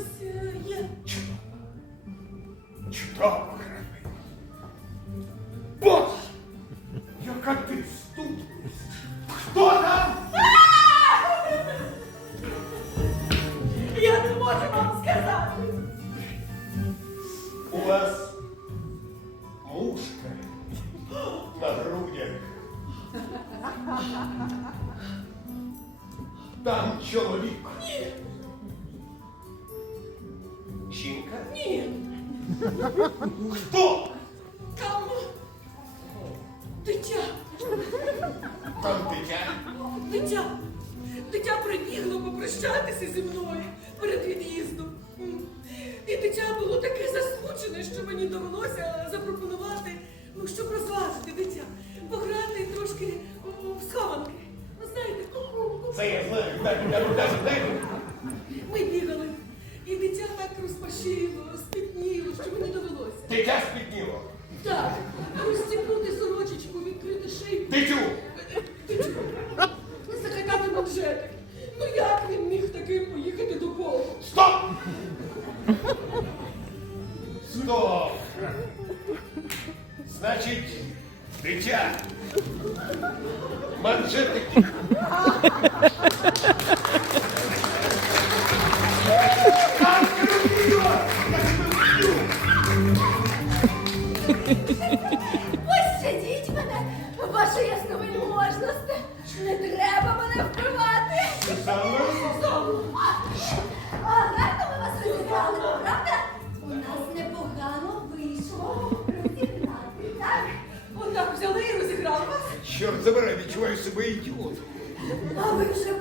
щось є. Чудово. Чудово, графиня. Боже, яка ти ступність. Там? Я не можу вам сказати. У вас мушка на. Там чоловік. Хто? Там дитя. Там дитя. Дитя. Дитя прибігло попрощатися зі мною перед від'їздом. І дитя було таке засмучене, що мені довелося запропонувати, ну, щоб розважити дитя, пограти трошки в схованки. Ви знаєте, ку-ку. Це я знаю. Ми бігали. І дитя так розпашило, довелося. Дитя спітніло. Так, розстібнути сорочечку, відкрити шийку. Дитю. Закатати манжети. Ну як він міг таким поїхати до Богу? Стоп! Стоп! Значить, дитя. Манжетики. Пощадіть мене, ваше ясновельможносте. Не треба мене вбивати. А гарно ми вас розібрали, правда? У нас непогано вийшло розіграти, так? Отак взяли і розіграли вас. Чорт забирай, відчуваю себе ідіотом. А ви вже